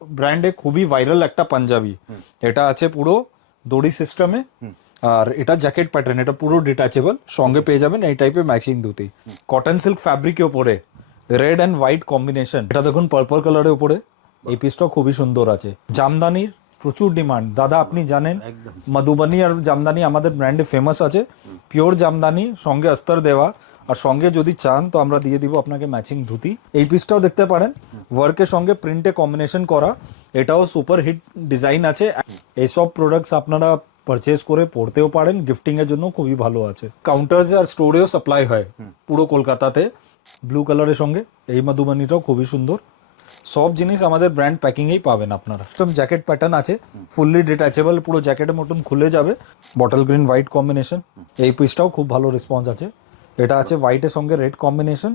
ব্র্যান্ডে খুবই ভাইরাল একটা পাঞ্জাবি। এটা আছে পুরো দড়ি সিস্টেমে। আর এটা জ্যাকেট প্যাটার্ন এটা পুরো ডিটাচেবল সঙ্গে পেয়ে যাবেন এই টাইপের ম্যাচিং ধুতি। কটন সিল্ক ফ্যাব্রিকের উপরে রেড অ্যান্ড হোয়াইট কম্বিনেশন এটা দেখুন পার্পল কালারের উপরে। এই পিসটা খুবই সুন্দর আছে। জামদানির প্রচুর ডিমান্ড দাদা আপনি জানেন মধুবনী আর জামদানি আমাদের ব্র্যান্ডে ফেমাস আছে। পিওর জামদানি সঙ্গে অস্তর দেওয়া। আর সঙ্গে যদি চান তো আমরা দিয়ে দিব আপনাকে ম্যাচিং ধুতি। এই পিসটাও দেখতে পারেন। ওয়ার্কের সঙ্গে প্রিন্টে কম্বিনেশন করা। এটাও সুপার হিট ডিজাইন আছে। এইসব প্রোডাক্টস আপনারা পারচেজ করে পড়তেও পারেন। গিফটিং এর জন্য খুবই ভালো আছে। কাউন্টার্স আর স্টোরেও সাপ্লাই হয় পুরো কলকাতাতে। ব্লু কালারের সঙ্গে। এই মধুবনীটাও খুবই সুন্দর। সব জিনিস আমাদের ব্র্যান্ড প্যাকিংয়েই পাবেন আপনারা। সব জ্যাকেট প্যাটার্ন আছে। ফুললি ডিটাচেবল পুরো জ্যাকেটের মতন খুলে যাবে। বটল গ্রিন হোয়াইট কম্বিনেশন এই পিসটাও খুব ভালো রেসপন্স আছে। এটা আছে হোয়াইটের সঙ্গে রেড কম্বিনেশন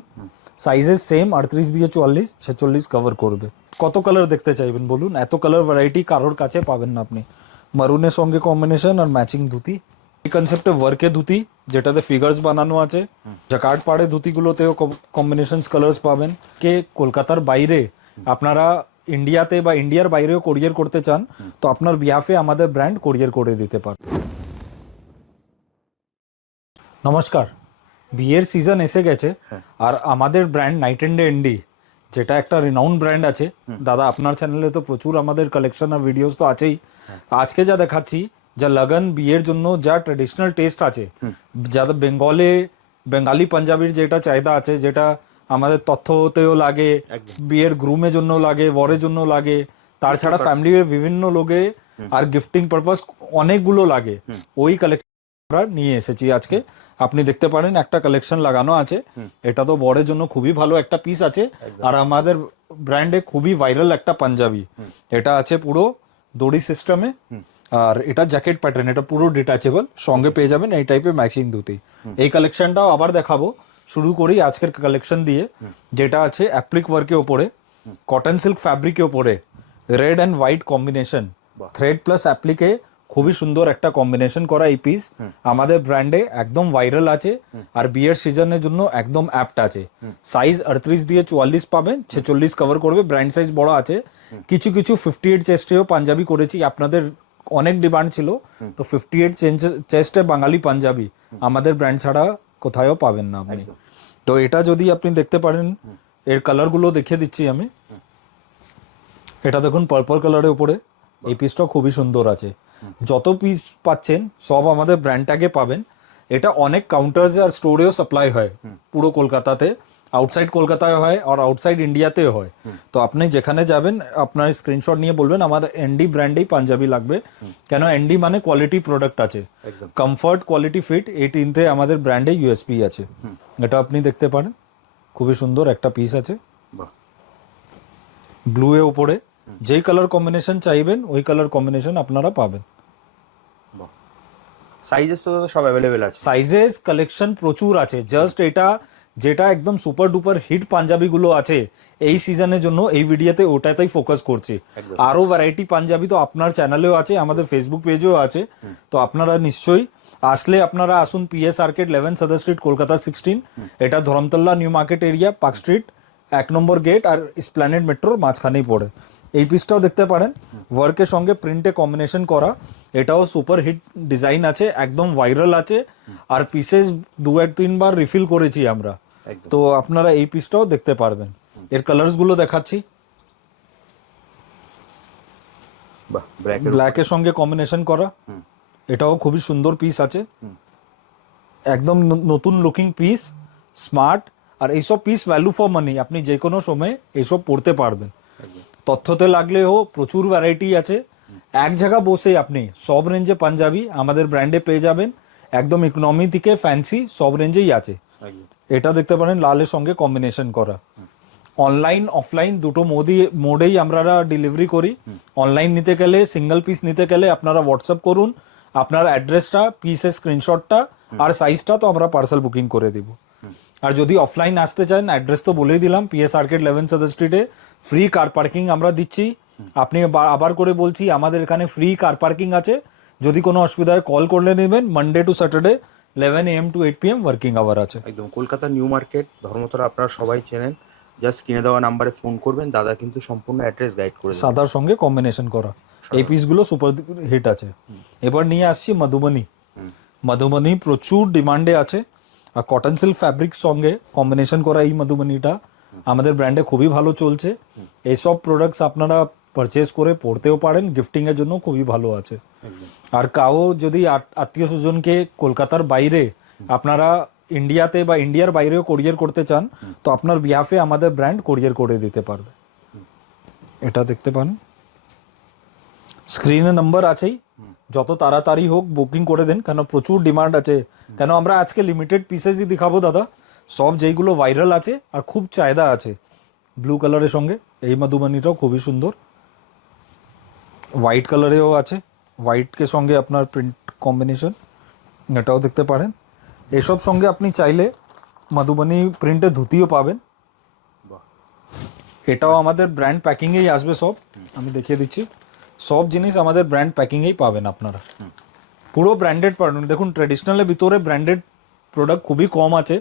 সাইজেস সেম আটত্রিশ দিয়ে চুয়াল্লিশ, ছেচল্লিশ কভার করবে। কত কালার দেখতে চাইবেন বলুন? এত কালার ভ্যারাইটি কারোর কাছে পাবেন না আপনি। মারুনের সঙ্গে কম্বিনেশন আর ম্যাচিং ধুতি। এই কনসেপ্টে ওয়ার্কে ধুতি, যেটাতে ফিগার্স বানানো আছে। জাকার্ড পাড়ে ধুতিগুলোতেও কম্বিনেশন কালার্স পাবেন। কে কলকাতার বাইরে, আপনারা ইন্ডিয়াতে বা ইন্ডিয়ার বাইরেও কোরিয়ার করতে চান, তো আপনার বিহাফে আমাদের ব্র্যান্ড কোরিয়ার করে দিতে পারে নমস্কার। বিয়ের সিজন এসে গেছে আর আমাদের ব্র্যান্ড নাইট এন্ড এন্ডি যেটা একটা রিনাউন্ড ব্র্যান্ড আছে দাদা আপনার চ্যানেলে তো প্রচুর আমাদের কালেকশন আর ভিডিওস তো আছেই। আজকে যা দেখাচ্ছি যা লগন বিয়ের জন্য যা ট্রেডিশনাল টেস্ট আছে যা বেঙ্গলে বেঙ্গালি পাঞ্জাবির যেটা চাহিদা আছে যেটা আমাদের তথ্যতেও লাগে বিয়ের গ্রুমের জন্য লাগে বরের জন্য লাগে তার ছাড়া ফ্যামিলির বিভিন্ন লোকে আর গিফটিং পারপাস অনেকগুলো লাগে। ওই কালেকশন আমরা নিয়ে এসেছি আজকে। আপনি দেখতে পারেন একটা কালেকশন লাগানো আছে। এটা তো বড়ের জন্য খুবই ভালো একটা পিস আছে। আর আমাদের ব্র্যান্ডে খুবই ভাইরাল একটা পাঞ্জাবি। এটা আছে পুরো দড়ি সিস্টেমে আর এটা জ্যাকেট প্যাটার্ন এটা পুরো ডিটাচেবল সঙ্গে পেয়ে যাবেন এই টাইপের ম্যাচিং ধুতি। এই কালেকশনটাও আবার দেখাবো। শুরু করি আজকের কালেকশন দিয়ে। যেটা আছে অ্যাপ্লিক ওয়ার্কের ওপরে কটন সিল্ক ফ্যাব্রিকের ওপরে red and white combination thread plus applique খুবই সুন্দর একটা কম্বিনেশন করা এই পিস আমাদের ব্র্যান্ডে একদম ভাইরাল আছে আর বিয়ের সিজনের জন্য একদম অ্যাপ্ট আছে। সাইজ আটত্রিশ দিয়ে চুয়াল্লিশ পাবেন ছেচল্লিশ কভার করবে ব্র্যান্ড সাইজ বড় আছে। কিছু কিছু ফিফটি এইট চেস্টেও পাঞ্জাবি করেছি আপনাদের অনেক ডিমান্ড ছিল। তো ফিফটি এইট চেস্টে বাঙালি পাঞ্জাবি আমাদের ব্র্যান্ড ছাড়া কোথায়ও পাবেন না আপনি। তো এটা যদি আপনি দেখতে পারেন এর কালারগুলো দেখিয়ে দিচ্ছি আমি। এটা দেখুন পার্পল কালারের উপরে। এই পিসটা খুবই সুন্দর আছে। যত পিস পাচ্ছেন সব আমাদের ব্র্যান্ডটাকে পাবেন। এটা অনেক কাউন্টার্স আর স্টোরেও সাপ্লাই হয়। পুরো কলকাতাতে আউটসাইড কলকাতায় হয় আর আউটসাইড ইন্ডিয়াতে হয়। তো আপনি যেখানে যাবেন আপনার স্ক্রিনশট নিয়ে বলবেন আমার এনডি ব্র্যান্ডেই পাঞ্জাবি লাগবে। কেন এনডি মানে কোয়ালিটি প্রোডাক্ট আছে। কমফর্ট কোয়ালিটি ফিট এই তিনটে আমাদের ব্র্যান্ডে ইউএসপি আছে। এটা আপনি দেখতে পারেন। খুবই সুন্দর একটা পিস আছে। ব্লু এর উপরে। যেই কালার কম্বিনেশন চাইবেন ওই কালার কম্বিনেশন আপনারা পাবেন। সাইজেস তো সব অ্যাভেলেবেল আছে। সাইজেস কালেকশন প্রচুর আছে। জাস্ট এটা যেটা একদম সুপার ডুপার হিট পাঞ্জাবি গুলো আছে এই সিজনের জন্য এই ভিডিওতে ওটাতেই ফোকাস করছি। আরও ভ্যারাইটি পাঞ্জাবি তো আপনার চ্যানেলেও আছে আমাদের ফেসবুক পেজেও আছে। তো আপনারা নিশ্চয়ই আসলে আপনারা আসুন পিএস আর্কেট লেভেন সাদার স্ট্রিট কলকাতা সিক্সটিন এটা Dharmatala New Market area Park Street এক নম্বর গেট আর স্প্ল্যানেড মেট্রোর মাঝখানেই পড়ে। এই পিসটাও দেখতে পারেন। ওয়ার্কের সঙ্গে প্রিন্টে কম্বিনেশন করা। এটাও সুপার হিট ডিজাইন আছে একদম ভাইরাল আছে। আর পিসেস দু এক তিনবার রিফিল করেছি আমরা। তো আপনারা এই পিসটাও দেখতে পারবেন। এর কালার্সগুলো দেখাচ্ছি। ব্ল্যাকের সঙ্গে কম্বিনেশন করা। এটাও খুবই সুন্দর পিস আছে। একদম নতুন লুকিং পিস স্মার্ট আর এইসব পিস ভ্যালু ফর মানি আপনি যে কোনো সময় এইসব পড়তে পারবেন। তথ্যতে লাগলেও প্রচুর ভ্যারাইটি আছে। এক জায়গা বসে আপনি সব রেঞ্জে পাঞ্জাবি আমাদের ব্র্যান্ডে পেয়ে যাবেন। একদম ইকোনমি থেকে ফ্যান্সি সব রেঞ্জেই আছে। এটা দেখতে পারেন লালের সঙ্গে কম্বিনেশন করা। অনলাইন অফলাইন দুটো মোদি মোডেই আমরা ডেলিভারি করি। অনলাইন নিতে গেলে সিঙ্গেল পিস নিতে গেলে আপনারা হোয়াটসঅ্যাপ করুন। আপনার অ্যাড্রেসটা পিসের স্ক্রিনশটটা আর সাইজটা তো আমরা পার্সেল বুকিং করে দিব। আর যদি অফলাইন আসতে চান অ্যাড্রেস তো বলেই দিলাম পিএস আর্কেট লেভেন সাদার স্ট্রিটে ফ্রি কার পার্কিং আমরা দিচ্ছি। আপনি আবার করে বলছি আমাদের এখানে ফ্রি কার পার্কিং আছে। যদি কোনো অসুবিধা হয় কল করলে নেবেন Monday to Saturday eleven AM to eight P M working hour আছে। একদম কলকাতা নিউ মার্কেট ধর্মতলা আপনারা সবাই চেনেন। জাস্ট কিনে দেওয়া নাম্বারে ফোন করবেন দাদা কিন্তু সম্পূর্ণ অ্যাড্রেস গাইড করে সাদার সঙ্গে কম্বিনেশন করা। এই পিসগুলো সুপার হিট আছে। এবার নিয়ে আসছি মধুবনী। মধুবনী প্রচুর ডিমান্ডে আছে। আর কটন সিল্ক ফ্যাব্রিক সঙ্গে কম্বিনেশন করা এই মধুবনীটা। আমাদের ব্র্যান্ডে খুবই ভালো চলছে। এইসব প্রোডাক্টস আপনারা পারচেস করে পড়তেও পারেন গিফটিং এর জন্য খুবই ভালো আছে। আর কাউ যদি আত্মীয় স্বজনকে কলকাতার বাইরে আপনারা ইন্ডিয়াতে বা ইন্ডিয়ার বাইরেও কোরিয়ার করতে চান তো আপনার বিহাফে আমাদের ব্র্যান্ড কোরিয়ার করে দিতে পারবে। এটা দেখতে পান। স্ক্রিনে নাম্বার আছেই। যত তাড়াতাড়ি হোক বুকিং করে দেন কেন প্রচুর ডিমান্ড আছে। কেন আমরা আজকে লিমিটেড পিসেসই দেখাবো দাদা? সব যেইগুলো ভাইরাল আছে আর খুব চাহিদা আছে ব্লু কালারের সঙ্গে এই মধুবনীটাও খুবই সুন্দর। হোয়াইট কালারেও আছে হোয়াইটকে সঙ্গে আপনার প্রিন্ট কম্বিনেশন এটাও দেখতে পারেন। এসব সঙ্গে আপনি চাইলে মধুবনী প্রিন্টে ধুতিও পাবেন। এটাও আমাদের ব্র্যান্ড প্যাকিংয়েই আসবে সব আমি দেখিয়ে দিচ্ছি। সব জিনিস আমাদের ব্র্যান্ড প্যাকিংয়েই পাবেন আপনারা। পুরো ব্র্যান্ডেড পাবেন দেখুন ট্রেডিশনালের ভিতরে ব্র্যান্ডেড প্রোডাক্ট খুবই কম আছে।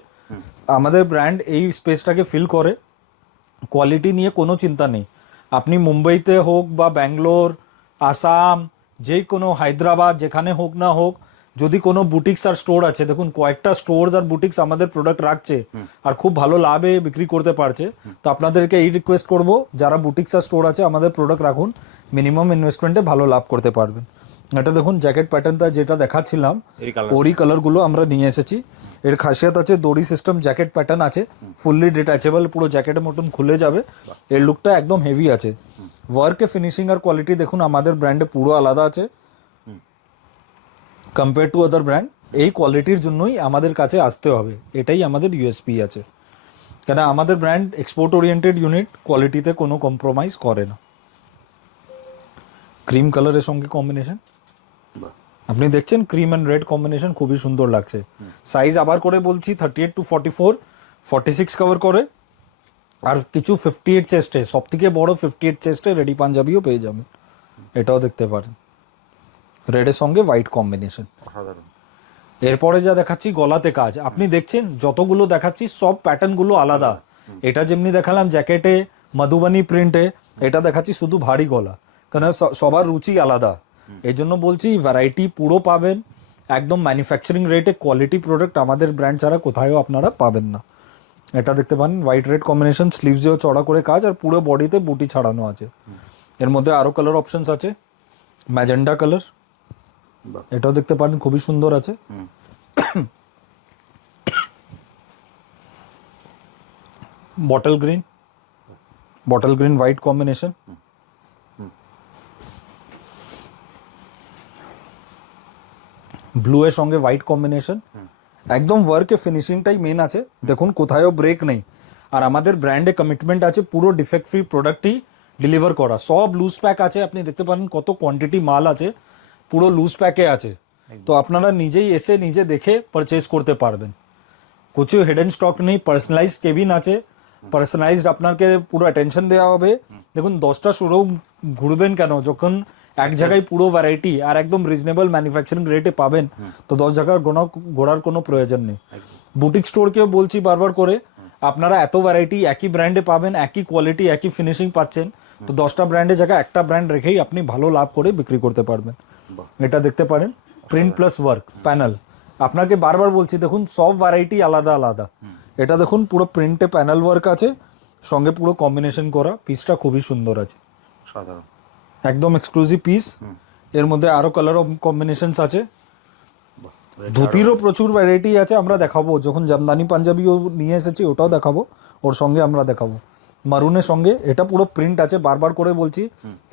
আমাদের ব্র্যান্ড এই স্পেসটাকে ফিল করে। কোয়ালিটি নিয়ে কোনো চিন্তা নেই। আপনি মুম্বাইতে হোক বা ব্যাঙ্গালোর, আসাম যে কোনো হায়দ্রাবাদ, যেখানে হোক না হোক, যদি কোনো বুটিক্স আর স্টোর আছে, দেখুন কয়েকটা স্টোরস আর বুটিক্স আমাদের প্রোডাক্ট রাখছে আর খুব ভালো লাভে বিক্রি করতে পারছে। তো আপনাদেরকে এই রিকোয়েস্ট করব, যারা বুটিক্স আর স্টোর আছে, আমাদের প্রোডাক্ট রাখুন। মিনিমাম ইনভেস্টমেন্টে ভালো লাভ করতে পারবেন। এটা দেখুন জ্যাকেট প্যাটার্নটা যেটা দেখাচ্ছিলাম এরই কালার ওরি কালারগুলো আমরা নিয়ে এসেছি। এর খাসিয়াত আছে দড়ি সিস্টেম জ্যাকেট প্যাটার্ন আছে। ফুললি ডিটাচেবল পুরো জ্যাকেটের মতন খুলে যাবে। এর লুকটা একদম হেভি আছে। ওয়ার্কে ফিনিশিং আর কোয়ালিটি দেখুন আমাদের ব্র্যান্ডে পুরো আলাদা আছে। কম্পেয়ার টু আদার ব্র্যান্ড এই কোয়ালিটির জন্যই আমাদের কাছে আসতে হবে। এটাই আমাদের ইউএসপি আছে। কেন আমাদের ব্র্যান্ড এক্সপোর্ট ওরিয়েন্টেড ইউনিট কোয়ালিটিতে কোনো কম্প্রোমাইজ করে না। ক্রিম কালারের সঙ্গে কম্বিনেশন আপনি দেখছেন ক্রিম অ্যান্ড রেড কম্বিনেশন খুবই সুন্দর লাগছে। সাইজ আবার করে বলছি thirty eight to forty four forty six cover করে। আর কিছু ফিফটি এইট চেস্টে সব থেকে বড় ফিফটি এইট চেস্টে রেডি পাঞ্জাবিও পেয়ে যাবেন। এটাও দেখতে পারেন। রেডের সঙ্গে হোয়াইট কম্বিনেশন এরপরে যা দেখাচ্ছি গলাতে কাজ। আপনি দেখছেন যতগুলো দেখাচ্ছি সব প্যাটার্নগুলো আলাদা। এটা যেমনি দেখালাম জ্যাকেটে মধুবানী প্রিন্টে এটা দেখাচ্ছি শুধু ভারী গলা। কারণ স- সবার রুচি আলাদা। এই জন্য বলছি ভ্যারাইটি পুরো পাবেন। একদম ম্যানুফ্যাকচারিং রেটে কোয়ালিটি প্রোডাক্ট আমাদের ব্র্যান্ড ছাড়া কোথায়ও আপনারা পাবেন না। এটা দেখতে পান হোয়াইট রেড কম্বিনেশন স্লিভসেও চড়া করে কাজ, আর পুরো বডিতে বুটি ছাড়ানো আছে। এর মধ্যে আরও কালার অপশনস আছে ম্যাজেন্ডা কালার এটাও দেখতে পারেন খুবই সুন্দর আছে। Bottle green bottle green white combination blue এর সঙ্গে হোয়াইট কম্বিনেশন। একদম ওয়ার্কে ফিনিশিংটাই মেন আছে। দেখুন, কোথায়ও ব্রেক নেই। আর আমাদের ব্র্যান্ডে কমিটমেন্ট আছে, পুরো ডিফেক্ট ফ্রি প্রোডাক্টই ডেলিভার করা। সব লুজ প্যাক আছে, আপনি দেখতে পারেন কত কোয়ান্টিটি মাল আছে, পুরো লুজ প্যাকে আছে। তো আপনারা নিজেই এসে, নিজে দেখে পারচেজ করতে পারবেন। কিছু হিডেন স্টক নেই পার্সোনালাইজ কেবিন আছে। পার্সোনালাইজড আপনাকে পুরো অ্যাটেনশন দেওয়া হবে। দেখুন, দশটা শোরুম ঘুরবেন কেন? যখন এক জায়গায় পুরো ভ্যারাইটি আর একদম রিজনেবল ম্যানুফ্যাকচারিং রেটে পাবেন। তো দশ জায়গার গোনা ঘোরার কোনো প্রয়োজন নেই। বুটিক স্টোরকেও বলছি বারবার করে আপনারা এত ভ্যারাইটি একই ব্র্যান্ডে পাবেন একই কোয়ালিটি একই ফিনিশিং পাচ্ছেন। তো দশটা ব্র্যান্ডের জায়গায় একটা ব্র্যান্ড রেখেই আপনি ভালো লাভ করে বিক্রি করতে পারবেন। এটা দেখতে পারেন প্রিন্ট প্লাস ওয়ার্ক প্যানেল আপনাকে বারবার বলছি দেখুন সব ভ্যারাইটি আলাদা আলাদা। এটা দেখুন পুরো প্রিন্টে প্যানেল ওয়ার্ক আছে সঙ্গে পুরো কম্বিনেশন করা পিসটা খুবই সুন্দর আছে। সাধারণ। একদম এক্সক্লুসিভ পিস এর মধ্যে আরও কালার কম্বিনেশনস আছে। ধুতিরও প্রচুর ভ্যারাইটি আছে আমরা দেখাবো। যখন জামদানি পাঞ্জাবিও নিয়ে এসেছি ওটাও দেখাবো। ওর সঙ্গে আমরা দেখাবো। মারুনের সঙ্গে এটা পুরো প্রিন্ট আছে বারবার করে বলছি।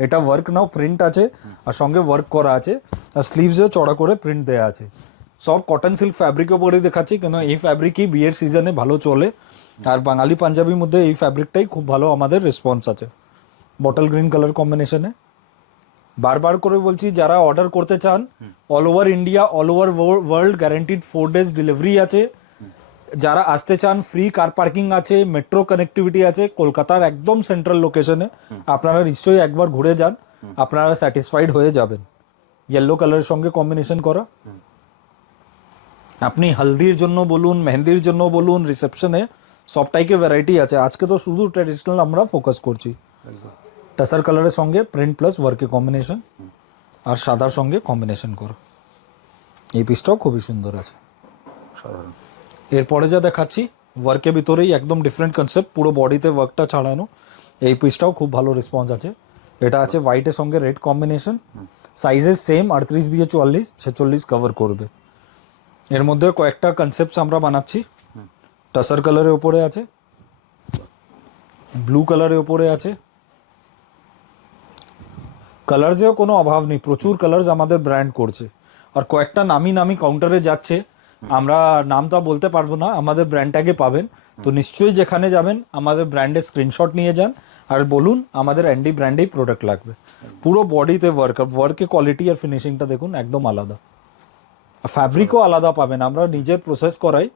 এটা ওয়ার্ক নাও প্রিন্ট আছে। আর সঙ্গে ওয়ার্ক করা আছে। আর স্লিভসেও চড়া করে প্রিন্ট দেওয়া আছে। সব কটন সিল্ক ফ্যাব্রিকের উপরে দেখাচ্ছি কেন এই ফ্যাব্রিকই বিয়ের সিজনে ভালো চলে। আর বাঙালি পাঞ্জাবির মধ্যে এই ফ্যাব্রিকটাই খুব ভালো আমাদের রেসপন্স আছে। বটল গ্রিন কালার কম্বিনেশনে বারবার করে বলছি, যারা অর্ডার করতে চান all over India all over world guaranteed four days delivery আছে। যারা আসতে চান ফ্রি কার পার্কিং আছে মেট্রো কানেক্টিভিটি আছে, কলকাতার একদম সেন্ট্রাল লোকেশনে আপনারা নিশ্চয়ই একবার ঘুরে যান, আপনারা স্যাটিসফাইড হয়ে যাবেন। ইয়েলো কালারের সঙ্গে কম্বিনেশন করা। আপনি হলদির জন্য বলুন, মেহেন্দির জন্য বলুন রিসেপশনে সব টাইপের ভ্যারাইটি আছে? আজকে তো শুধু ট্র্যাডিশনাল আমরা ফোকাস করছি। টাসার কালারের সঙ্গে প্রিন্ট প্লাস ওয়ার্কের কম্বিনেশন আর সাদার সঙ্গে কম্বিনেশন করো। এই পিসটাও খুবই সুন্দর আছে। এরপরে যা দেখাচ্ছি, ওয়ার্কের ভিতরেই একদম ডিফারেন্ট কনসেপ্ট পুরো বডিতে ওয়ার্কটা ছাড়ানো। এই পিসটাও খুব ভালো রেসপন্স আছে। এটা আছে হোয়াইটের সঙ্গে রেড কম্বিনেশন সাইজেস সেম আটত্রিশ দিয়ে চুয়াল্লিশ, ছেচল্লিশ কভার করবে। এর মধ্যে কয়েকটা কনসেপ্ট আমরা বানাচ্ছি। টাসার কালারের ওপরে আছে ব্লু কালারের ওপরে আছে কালার্সেও কোনো অভাব নেই। প্রচুর কালার্স আমাদের ব্র্যান্ড করছে। আর কয়েকটা নামি নামি কাউন্টারে যাচ্ছে। আমরা নামটা বলতে পারব না, আমাদের ব্র্যান্ডটাকে পাবেন। তো নিশ্চয়ই যেখানে যাবেন, আমাদের ব্র্যান্ডের স্ক্রিনশট নিয়ে যান। আর বলুন, আমাদের অ্যান্ডি ব্র্যান্ডেই প্রোডাক্ট লাগবে। পুরো বডিতে ওয়ার্ক ওয়ার্কে কোয়ালিটি আর ফিনিশিংটা দেখুন, একদম আলাদা। আর ফ্যাব্রিকও আলাদা পাবেন। আমরা নিজের প্রসেস করাই।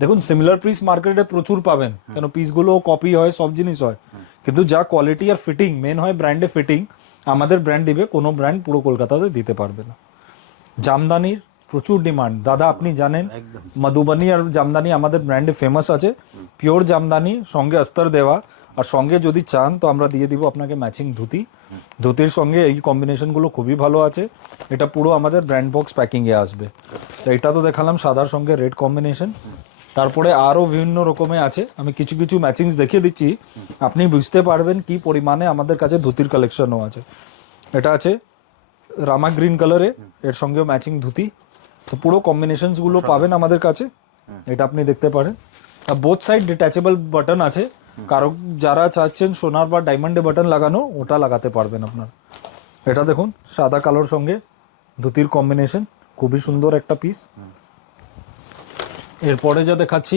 দেখুন সিমিলার পিস মার্কেটে প্রচুর পাবেন। কেন পিসগুলো কপি হয়, সব জিনিস হয়। কিন্তু যা কোয়ালিটি আর ফিটিং মেন হয় ব্র্যান্ডে ফিটিং আমাদের ব্র্যান্ড দিবে কোনো ব্র্যান্ড পুরো কলকাতাতে দিতে পারবে না। জামদানির প্রচুর ডিমান্ড দাদা আপনি জানেন মধুবনী আর জামদানি আমাদের ব্র্যান্ডে ফেমাস আছে। পিওর জামদানি সঙ্গে অস্তর দেওয়া। আর সঙ্গে যদি চান তো আমরা দিয়ে দিব আপনাকে ম্যাচিং ধুতি। ধুতির সঙ্গে এই কম্বিনেশনগুলো খুবই ভালো আছে। এটা পুরো আমাদের ব্র্যান্ড বক্স প্যাকিংয়ে আসবে। তো এটা তো দেখালাম সাদার সঙ্গে রেড কম্বিনেশন তারপরে আরও বিভিন্ন রকমের আছে। আমি কিছু কিছু ম্যাচিংস দেখিয়ে দিচ্ছি। আপনি বুঝতে পারবেন কি পরিমাণে আমাদের কাছে ধুতির কালেকশনও আছে। এটা আছে রামা গ্রিন কালারে এর সঙ্গেও ম্যাচিং ধুতি। তো পুরো কম্বিনেশনসগুলো পাবেন আমাদের কাছে। এটা আপনি দেখতে পারেন। আর বোথ সাইড ডিট্যাচেবল বাটন আছে। কারও যারা চাচ্ছেন সোনার বা ডায়মন্ডে বাটন লাগানো ওটা লাগাতে পারবেন আপনার। এটা দেখুন সাদা কালোর সঙ্গে ধুতির কম্বিনেশন খুবই সুন্দর একটা পিস এরপরে যা দেখাচ্ছি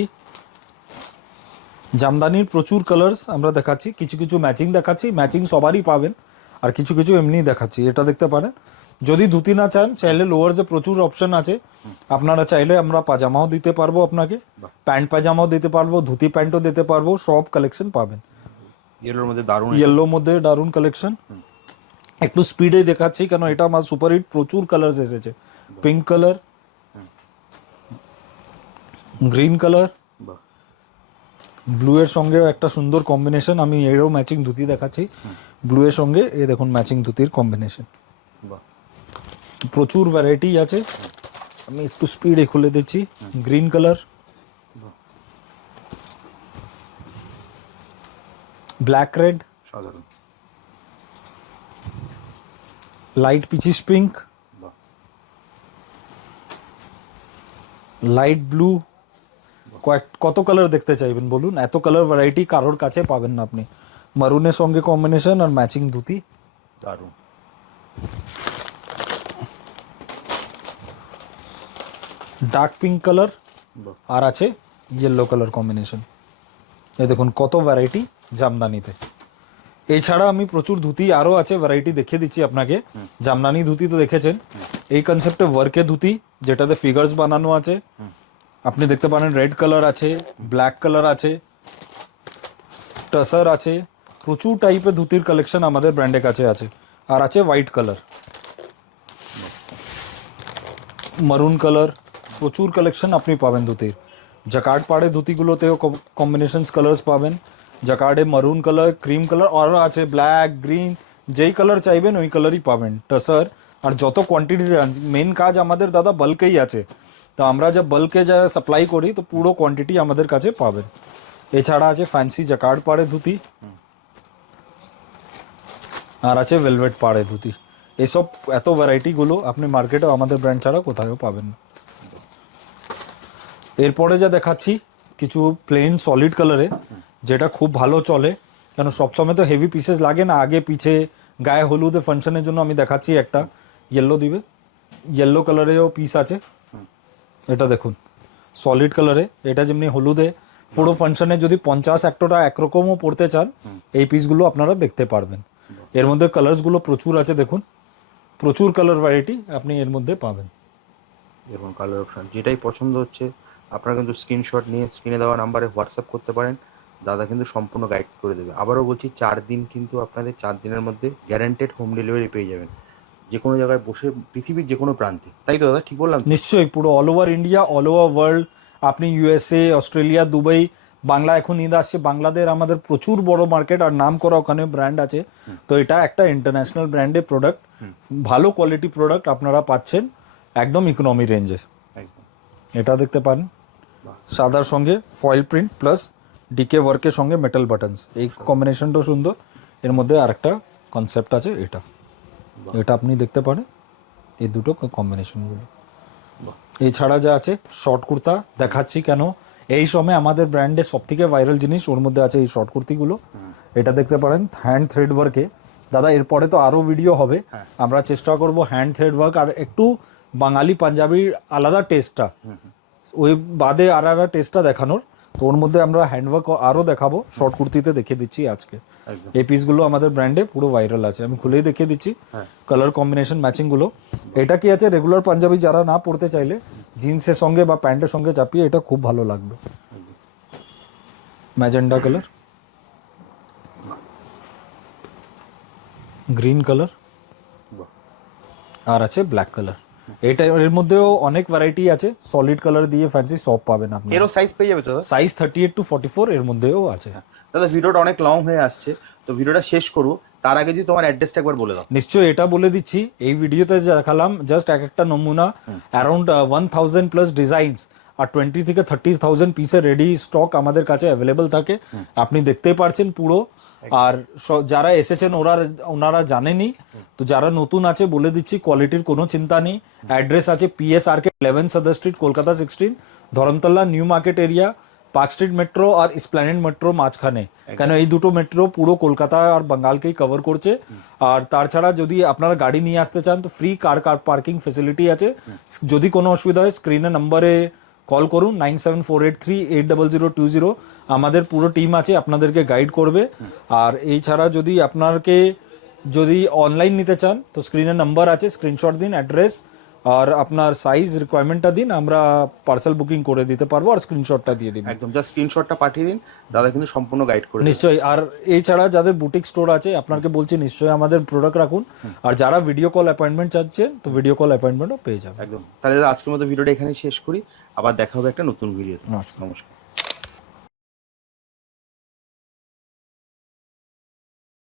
জামদানির প্রচুর কালার্স আমরা দেখাচ্ছি কিছু কিছু ম্যাচিং দেখাচ্ছি ম্যাচিং সবারই পাবেন আর কিছু কিছু এমনি দেখাচ্ছি এটা দেখতে পারেন। যদি ধুতি না চান চাইলে লোয়ার যে প্রচুর অপশন আছে আপনারা চাইলে আমরা পাজামাও দিতে পারব আপনাকে প্যান্ট পাজামাও দিতে পারব ধুতি প্যান্টও দিতে পারব সব কালেকশন পাবেন। ইয়েলোর মধ্যে দারুণ ইয়েলো মধ্যে দারুণ কালেকশন একটু স্পিডে দেখাচ্ছি কেন এটা আমার সুপার হিট প্রচুর কালার্স এসেছে। Pink colour green colour. Blue এর সঙ্গে একটা সুন্দর কম্বিনেশন আমি এরও ম্যাচিং ধুতি দেখাচ্ছি। ব্লু এর সঙ্গে এ দেখুন ম্যাচিং ধুতির কম্বিনেশন প্রচুর ভ্যারাইটি আছে। আমি একটু স্পিডে খুলে দিচ্ছি। Green colour. Black red. সাধারণ। Light peaches pink light blue কয়েক কত কালার দেখতে চাইবেন বলুন? এত কালার ভ্যারাইটি কারোর কাছে পাবেন না আপনি। মারুনের সঙ্গে কম্বিনেশন আর ম্যাচিং ধুতি। দারুণ। ডার্ক পিঙ্ক কালার আর আছে ইয়েলো কালার কম্বিনেশন এই দেখুন কত ভ্যারাইটি জামদানিতে। এছাড়া আমি প্রচুর ধুতি আরও আছে ভ্যারাইটি দেখিয়ে দিচ্ছি আপনাকে। জামদানি ধুতি তো দেখেছেন। এই কনসেপ্টে ওয়ার্কে ধুতি যেটাতে ফিগার্স বানানো আছে। আপনি দেখতে পারেন রেড কালার আছে ব্ল্যাক কালার আছে টাসার আছে। প্রচুর টাইপের ধুতির কালেকশন আমাদের ব্র্যান্ডের কাছে আছে। আর আছে হোয়াইট কালার মারুন কালার প্রচুর কালেকশন আপনি পাবেন ধুতির। জাকার্ড পাড়ে ধুতিগুলোতেও কম্বিনেশনস কালার্স পাবেন। জাকার্ডে মারুন কালার ক্রিম কালার আরও আছে ব্ল্যাক গ্রিন যেই কালার চাইবেন ওই কালারই পাবেন। টাসার আর যত কোয়ান্টিটি মেন কাজ আমাদের দাদা বাল্কেই আছে। তো আমরা যা বাল্কে যা সাপ্লাই করি, তো পুরো কোয়ান্টিটি আমাদের কাছে পাবেন এছাড়া আছে ফ্যান্সি জাকার্ড পাড়ে ধুতি। আর আছে ভেলভেট পাড়ে ধুতি। এসব এত ভ্যারাইটিগুলো আপনি মার্কেটে আমাদের ব্র্যান্ড ছাড়া কোথাও পাবেন না। এরপরে যা দেখাচ্ছি, কিছু প্লেন সলিড কালারে যেটা খুব ভালো চলে। কেন সবসময় তো হেভি পিসেস লাগে না। আগে পিছে গায়ে হলুদে ফাংশনের জন্য আমি দেখাচ্ছি একটা। ইয়েলো দিবে। ইয়েলো কালারেও পিস আছে। এটা দেখুন সলিড কালারে এটা যেমনি হলুদে পুরো ফাংশনে যদি পঞ্চাশ একটোটা একরকমও পড়তে চান এই পিসগুলো আপনারা দেখতে পারবেন। এর মধ্যে কালার্সগুলো প্রচুর আছে দেখুন। প্রচুর কালার ভ্যারাইটি আপনি এর মধ্যে পাবেন। এবং কালার অপশন যেটাই পছন্দ হচ্ছে আপনারা কিন্তু স্ক্রিনশট নিয়ে স্ক্রিনে দেওয়া নাম্বারে হোয়াটসঅ্যাপ করতে পারেন দাদা কিন্তু সম্পূর্ণ গাইড করে দেবে। আবারও বলছি চার দিন কিন্তু আপনাদের চার দিনের মধ্যে গ্যারান্টেড হোম ডেলিভারি পেয়ে যাবেন। যে কোনো জায়গায় বসে পৃথিবীর যে কোনো প্রান্তে। তাই তো দাদা? ঠিক বললাম নিশ্চয়ই পুরো all over India all over world আপনি ইউএসএ অস্ট্রেলিয়া দুবাই বাংলা এখন ঈদ আসছে। বাংলাদেশ আমাদের প্রচুর বড় মার্কেট আর নাম করা ওখানে ব্র্যান্ড আছে। তো এটা একটা ইন্টারন্যাশনাল ব্র্যান্ডের প্রোডাক্ট ভালো কোয়ালিটি প্রোডাক্ট আপনারা পাচ্ছেন একদম ইকোনমি রেঞ্জে এটা দেখতে পারেন সাদার সঙ্গে ফয়েল প্রিন্ট প্লাস ডিকে ওয়ার্কের সঙ্গে মেটাল বাটনস এই কম্বিনেশনটাও সুন্দর। এর মধ্যে আরেকটা কনসেপ্ট আছে এটা। এটা আপনি দেখতে পারেন। এই দুটো কম্বিনেশনগুলো এছাড়া যা আছে শর্ট কুর্তা দেখাচ্ছি কেন। এই সময় আমাদের ব্র্যান্ডের সব থেকে ভাইরাল জিনিস ওর মধ্যে আছে এই শর্ট কুর্তিগুলো। এটা দেখতে পারেন হ্যান্ড থ্রেড ওয়ার্কে দাদা এরপরে তো আরও ভিডিও হবে। আমরা চেষ্টা করব হ্যান্ড থ্রেড ওয়ার্ক আর একটু বাঙালি পাঞ্জাবির আলাদা টেস্টটা ওই বাদে আর আর টেস্টটা দেখানোর। তো ওর মধ্যে আমরা হ্যান্ডওয়ার্ক আরও দেখাবো। শর্ট কুর্তিতে দেখিয়ে দিচ্ছি আজকে। এই পিসগুলো আমাদের ব্র্যান্ডে পুরো ভাইরাল আছে। আমি খুলেই দেখিয়ে দিচ্ছি। কালার কম্বিনেশন ম্যাচিংগুলো এটা কি আছে? রেগুলার পাঞ্জাবি যারা না পড়তে চাইলে জিন্সের সঙ্গে বা প্যান্টের সঙ্গে চাপিয়ে এটা খুব ভালো লাগবে। ম্যাজেন্ডা কালার গ্রিন কালার আর আছে ব্ল্যাক কালার এটা এর মধ্যেও অনেক ভ্যারাইটি আছে। সলিড কালার দিয়ে ফ্যান্সি সব পাবেন আপনি এরও সাইজ পেয়ে যাবে তো size thirty eight to forty four এর মধ্যেও আছে। দাদা ভিডিওটা অনেক লং হয়ে আসছে তো ভিডিওটা শেষ করব। তার আগে যদি তোমার অ্যাড্রেসটা একবার বলে দাও। নিশ্চয়ই এটা বলে দিচ্ছি। এই ভিডিওতে দেখালাম জাস্ট এক একটা নমুনা around one thousand plus designs আর টোয়েন্টি থেকে থার্টি থাউজেন্ড পিসের রেডি স্টক আমাদের কাছে অ্যাভেলেবেল থাকে। আপনি দেখতেই পারছেন পুরো। আর যারা এসেছেন ওরা ওনারা জানেনি। তো যারা নতুন আছে বলে দিচ্ছি কোয়ালিটির কোনো চিন্তা নেই। অ্যাড্রেস আছে PS R K eleven Sudder Street Kolkata sixteen Dharmatala New Market area Park Street metro আর স্প্ল্যানেড মেট্রো মাঝখানে। কেন এই দুটো মেট্রো পুরো কলকাতা আর বাঙ্গালকেই কভার করছে। আর তাছাড়া যদি আপনারা গাড়ি নিয়ে আসতে চান তো free car car parking facility আছে। যদি কোনো অসুবিধা হয় স্ক্রিনে নাম্বারে কল করুন nine seven four eight three eight double zero two zero. আমাদের পুরো টিম আছে, আপনাদেরকে গাইড করবে। আর এই ছাড়া যদি আপনাকে যদি অনলাইন নিতে চান, তো স্ক্রিনের নাম্বার আছে স্ক্রিনশট দিন অ্যাড্রেস আর আপনার সাইজ রিকোয়ারমেন্টটা দিন আমরা পার্সেল বুকিং করে দিতে পারব আর স্ক্রিনশটটা দিয়ে দিন একদম জাস্ট স্ক্রিনশটটা পাঠিয়ে দিন দাদা কিন্তু সম্পূর্ণ গাইড করে নিশ্চয়ই আর এছাড়া যাদের বুটিক স্টোর আছে আপনাকে বলছি নিশ্চয়ই আমাদের প্রোডাক্ট রাখুন। আর যারা ভিডিও কল অ্যাপয়েন্টমেন্ট চাচ্ছেন তো ভিডিও কল অ্যাপয়েন্টমেন্টও পেয়ে যাবেন। একদম তাহলে আজকের মতো ভিডিওটা এখানে শেষ করি আবার দেখা হবে একটা নতুন ভিডিওতে নমস্কার। নমস্কার।